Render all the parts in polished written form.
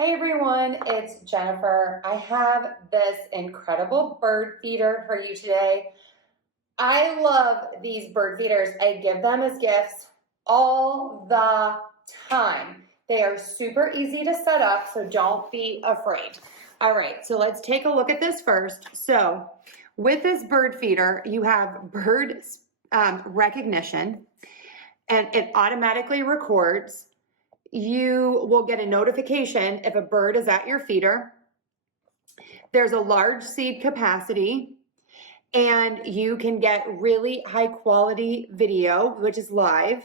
Hey everyone, it's Jennifer. I have this incredible bird feeder for you today. I love these bird feeders. I give them as gifts all the time. They are super easy to set up, so don't be afraid. All right, so let's take a look at this first. So with this bird feeder, you have bird recognition, and it automatically records. You will get a notification if a bird is at your feeder. There's a large seed capacity, and you can get really high quality video, which is live,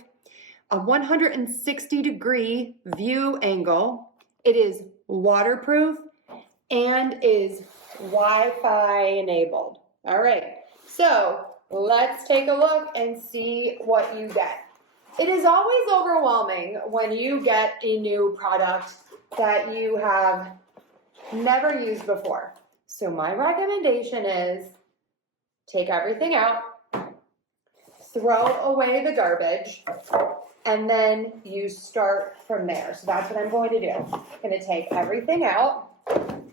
a 160-degree view angle. It is waterproof and is Wi-Fi enabled. All right, so let's take a look and see what you get. It is always overwhelming when you get a new product that you have never used before. So my recommendation is take everything out, throw away the garbage, and then you start from there. So that's what I'm going to do. I'm going to take everything out, and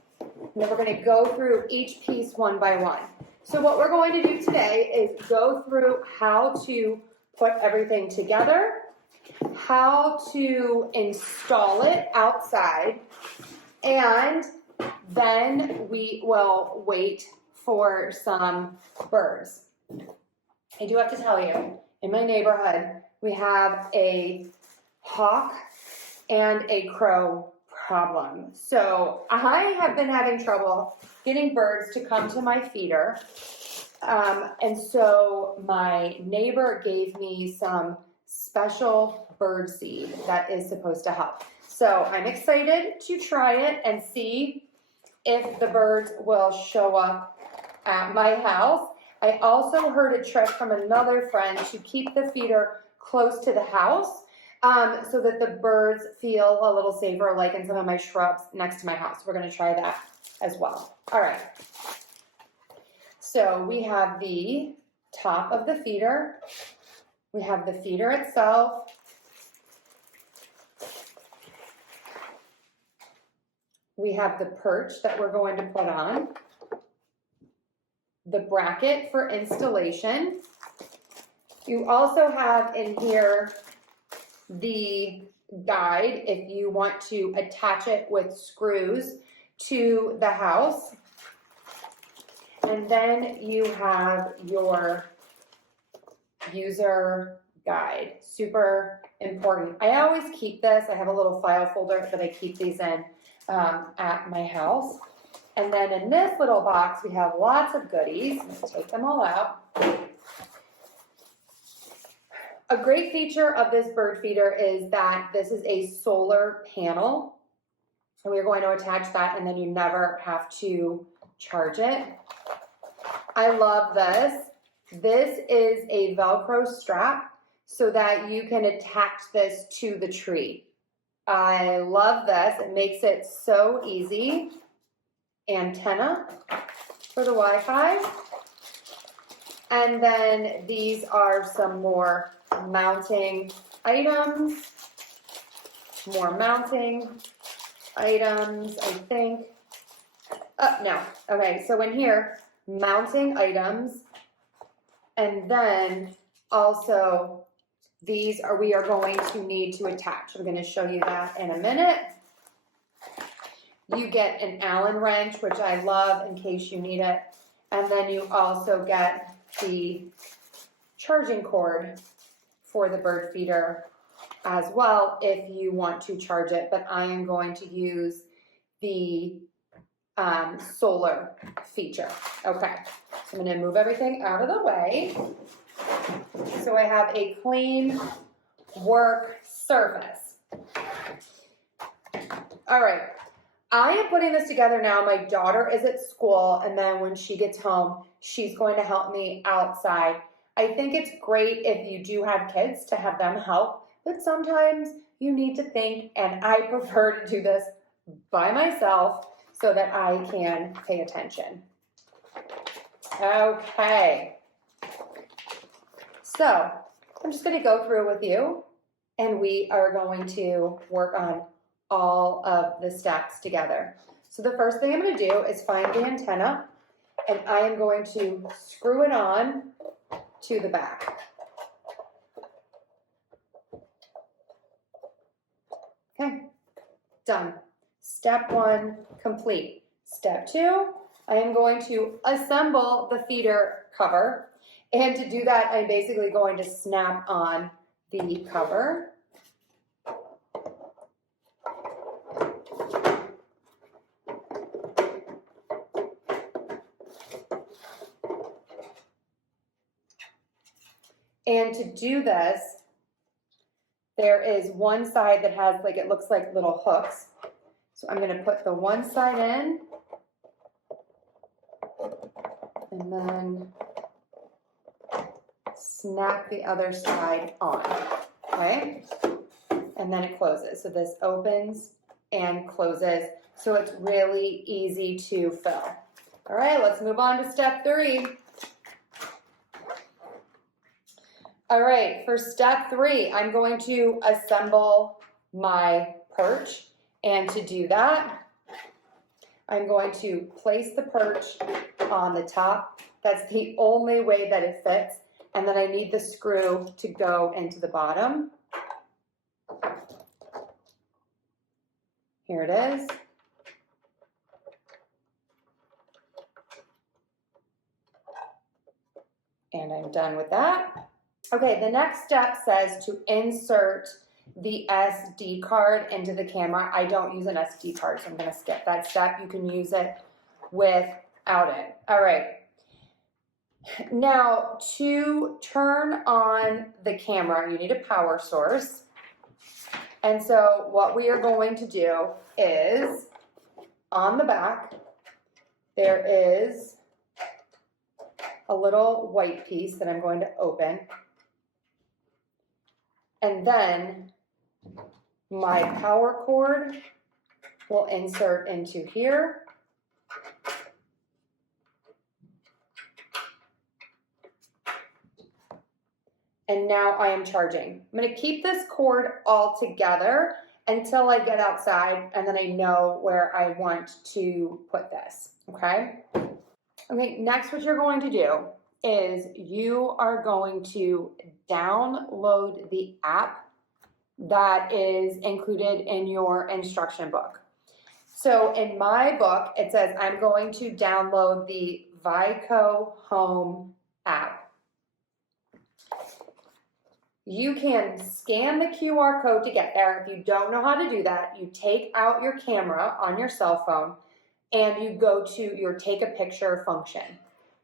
then we're going to go through each piece one by one. So what we're going to do today is go through how to put everything together, how to install it outside, and then we will wait for some birds. I do have to tell you, in my neighborhood, we have a hawk and a crow problem. So I have been having trouble getting birds to come to my feeder. And so my neighbor gave me some special bird seed that is supposed to help. So I'm excited to try it and see if the birds will show up at my house. I also heard a trick from another friend to keep the feeder close to the house so that the birds feel a little safer, like in some of my shrubs next to my house. We're going to try that as well. All right. So we have the top of the feeder, we have the feeder itself, we have the perch that we're going to put on, the bracket for installation. You also have in here the guide if you want to attach it with screws to the house. And then you have your user guide, super important. I always keep this. I have a little file folder that I keep these in at my house. And then in this little box, we have lots of goodies. Let's take them all out. A great feature of this bird feeder is that this is a solar panel. And we're going to attach that, and then you never have to charge it. I love this. This is a Velcro strap so that you can attach this to the tree. I love this. It makes it so easy. Antenna for the Wi-Fi. And then these are some more mounting items. More mounting items, I think. No. Okay, so in here, mounting items, and then also these we are going to need to attach. I'm going to show you that in a minute. You get an Allen wrench, which I love in case you need it, and then you also get the charging cord for the bird feeder as well if you want to charge it, but I am going to use the solar feature. Okay, so I'm going to move everything out of the way so I have a clean work surface. All right, I am putting this together now. My daughter is at school, and then when she gets home, she's going to help me outside. I think it's great if you do have kids to have them help, but sometimes you need to think, and I prefer to do this by myself so that I can pay attention. Okay. So I'm just going to go through with you, and we are going to work on all of the steps together. So the first thing I'm going to do is find the antenna, and I am going to screw it on to the back. Okay, done. Step one complete. Step two, I am going to assemble the feeder cover. And to do that, I'm basically going to snap on the cover. And to do this, there is one side that has, like, it looks like little hooks. So I'm going to put the one side in, and then snap the other side on, okay? And then it closes. So this opens and closes, so it's really easy to fill. All right, let's move on to step three. All right, for step three, I'm going to assemble my perch. And to do that, I'm going to place the perch on the top. That's the only way that it fits. And then I need the screw to go into the bottom. Here it is. And I'm done with that. Okay, the next step says to insert the SD card into the camera. I don't use an SD card, so I'm going to skip that step. You can use it without it. All right. Now, to turn on the camera, you need a power source. And so what we are going to do is, on the back, there is a little white piece that I'm going to open. And then my power cord will insert into here. And now I am charging. I'm going to keep this cord all together until I get outside, and then I know where I want to put this, okay? Okay, next what you're going to do is you are going to download the app that is included in your instruction book. So in my book, it says I'm going to download the Vico Home app. You can scan the QR code to get there. If you don't know how to do that, you take out your camera on your cell phone and you go to your take a picture function.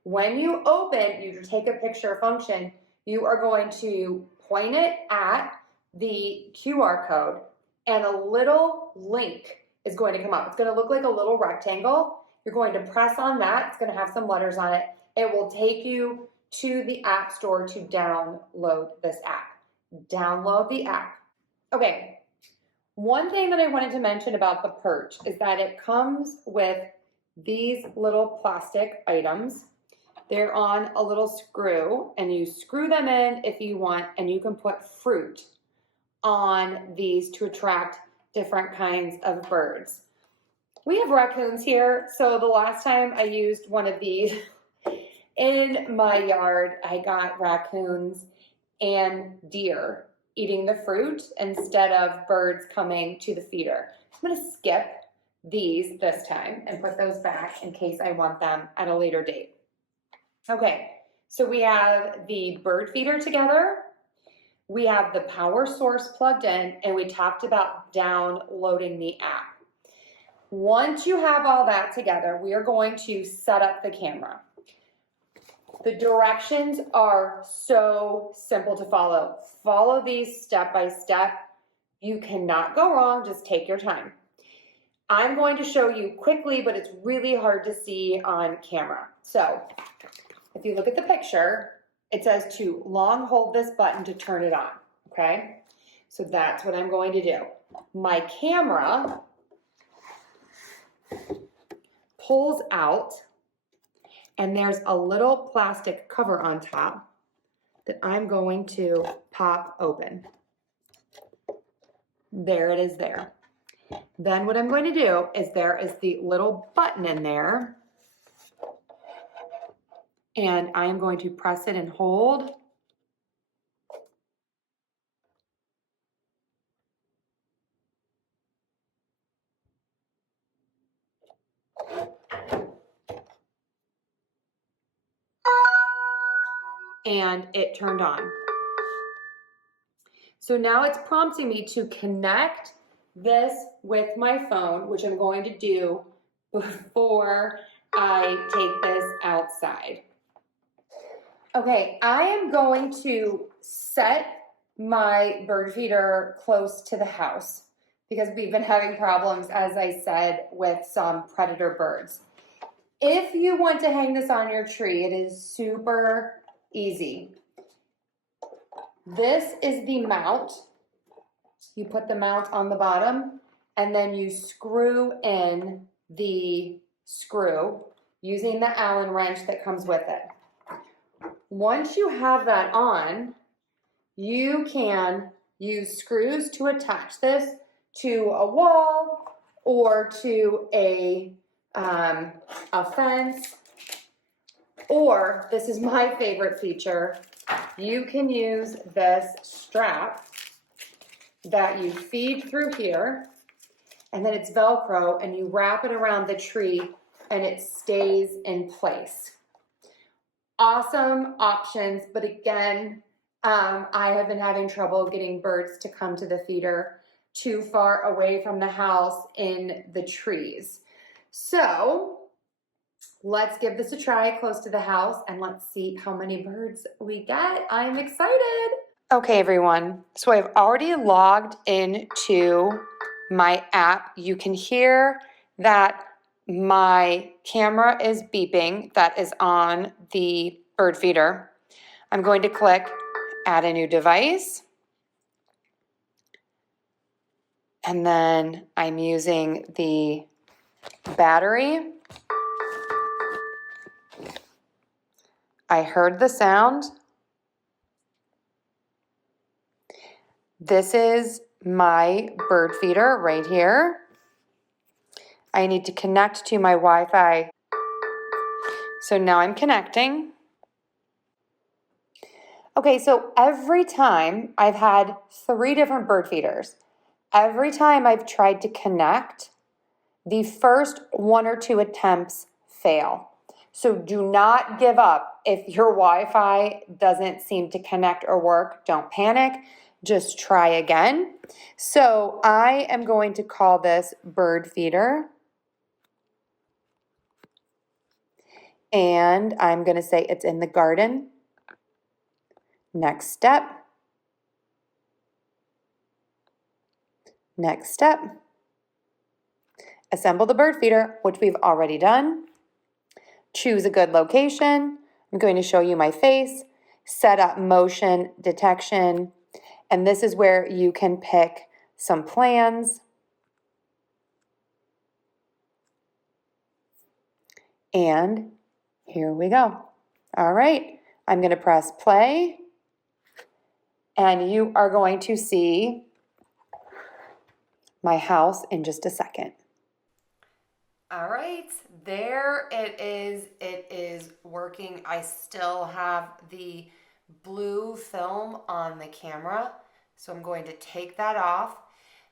When you open your take a picture function, you are going to point it at the QR code, and a little link is going to come up. It's going to look like a little rectangle. You're going to press on that. It's going to have some letters on it. It will take you to the App Store to download this app. Download the app. Okay, one thing that I wanted to mention about the perch is that it comes with these little plastic items. They're on a little screw, and you screw them in if you want, and you can put fruit on these to attract different kinds of birds. We have raccoons here, so the last time I used one of these in my yard, I got raccoons and deer eating the fruit instead of birds coming to the feeder. I'm going to skip these this time and put those back in case I want them at a later date. Okay, so we have the bird feeder together, we have the power source plugged in, and we talked about downloading the app. Once you have all that together, we are going to set up the camera. The directions are so simple to follow. Follow these step by step. You cannot go wrong, just take your time. I'm going to show you quickly, but it's really hard to see on camera. So, if you look at the picture, it says to long hold this button to turn it on, okay? So that's what I'm going to do. My camera pulls out, and there's a little plastic cover on top that I'm going to pop open. There it is there. Then what I'm going to do is there is the little button in there, and I am going to press it and hold. And it turned on. So now it's prompting me to connect this with my phone, which I'm going to do before I take this outside. Okay, I am going to set my bird feeder close to the house because we've been having problems, as I said, with some predator birds. If you want to hang this on your tree, it is super easy. This is the mount. You put the mount on the bottom and then you screw in the screw using the Allen wrench that comes with it. Once you have that on, you can use screws to attach this to a wall or to a fence, or this is my favorite feature, you can use this strap that you feed through here, and then it's Velcro, and you wrap it around the tree and it stays in place. Awesome options, but again, I have been having trouble getting birds to come to the feeder too far away from the house in the trees. So let's give this a try close to the house and let's see how many birds we get. I'm excited. Okay, everyone. So I've already logged into my app. You can hear that my camera is beeping. That is on the bird feeder. I'm going to click add a new device. And then I'm using the battery. I heard the sound. This is my bird feeder right here. I need to connect to my Wi-Fi. So now I'm connecting. Okay, so every time I've had 3 different bird feeders. Every time I've tried to connect, the first 1 or 2 attempts fail. So do not give up. If your Wi-Fi doesn't seem to connect or work, don't panic. Just try again. So I am going to call this bird feeder. And I'm going to say it's in the garden. Next step. Next step. Assemble the bird feeder, which we've already done. Choose a good location. I'm going to show you my face. Set up motion detection. And this is where you can pick some plans. And here we go. All right, I'm going to press play. And you are going to see my house in just a second. All right, there it is. It is working. I still have the blue film on the camera, so I'm going to take that off.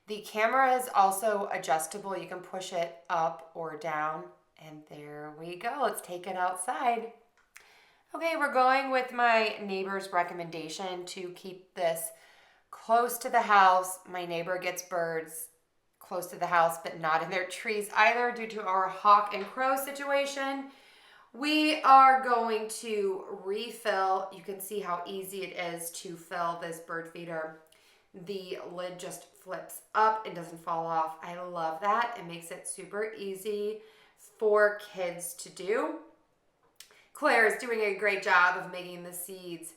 The camera is also adjustable. You can push it up or down, and there we go. Let's take it outside. Okay, we're going with my neighbor's recommendation to keep this close to the house. My neighbor gets birds close to the house, but not in their trees either due to our hawk and crow situation. We are going to refill. You can see how easy it is to fill this bird feeder. The lid just flips up and doesn't fall off. I love that. It makes it super easy for kids to do. Claire is doing a great job of making the seeds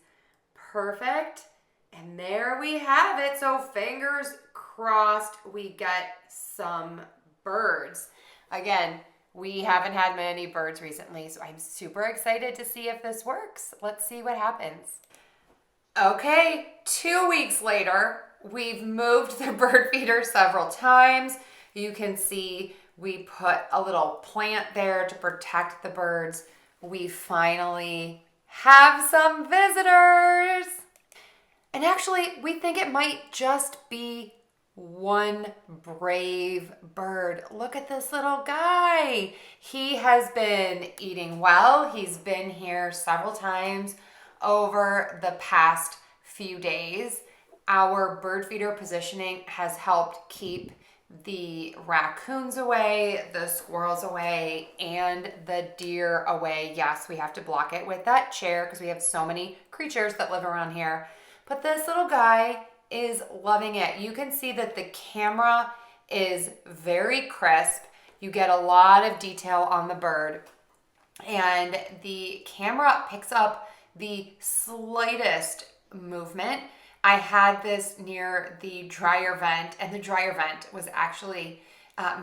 perfect. And there we have it. So fingers crossed we get some birds. Again, we haven't had many birds recently, so I'm super excited to see if this works. Let's see what happens. Okay, 2 weeks later, we've moved the bird feeder several times. You can see we put a little plant there to protect the birds. We finally have some visitors. And actually, we think it might just be one brave bird. Look at this little guy. He has been eating well. He's been here several times over the past few days. Our bird feeder positioning has helped keep the raccoons away, the squirrels away, and the deer away. Yes, we have to block it with that chair because we have so many creatures that live around here. But this little guy is loving it. You can see that the camera is very crisp. You get a lot of detail on the bird. And the camera picks up the slightest movement. I had this near the dryer vent, and the dryer vent was actually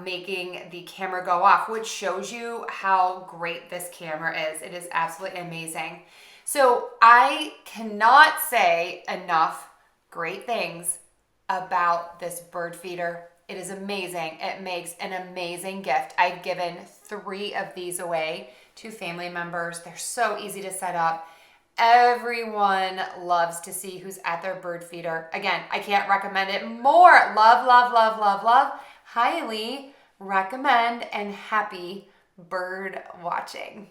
making the camera go off, which shows you how great this camera is. It is absolutely amazing. So I cannot say enough great things about this bird feeder. It is amazing. It makes an amazing gift. I've given 3 of these away to family members. They're so easy to set up. Everyone loves to see who's at their bird feeder. Again, I can't recommend it more. Love, love, love, love, love. Highly recommend, and happy bird watching.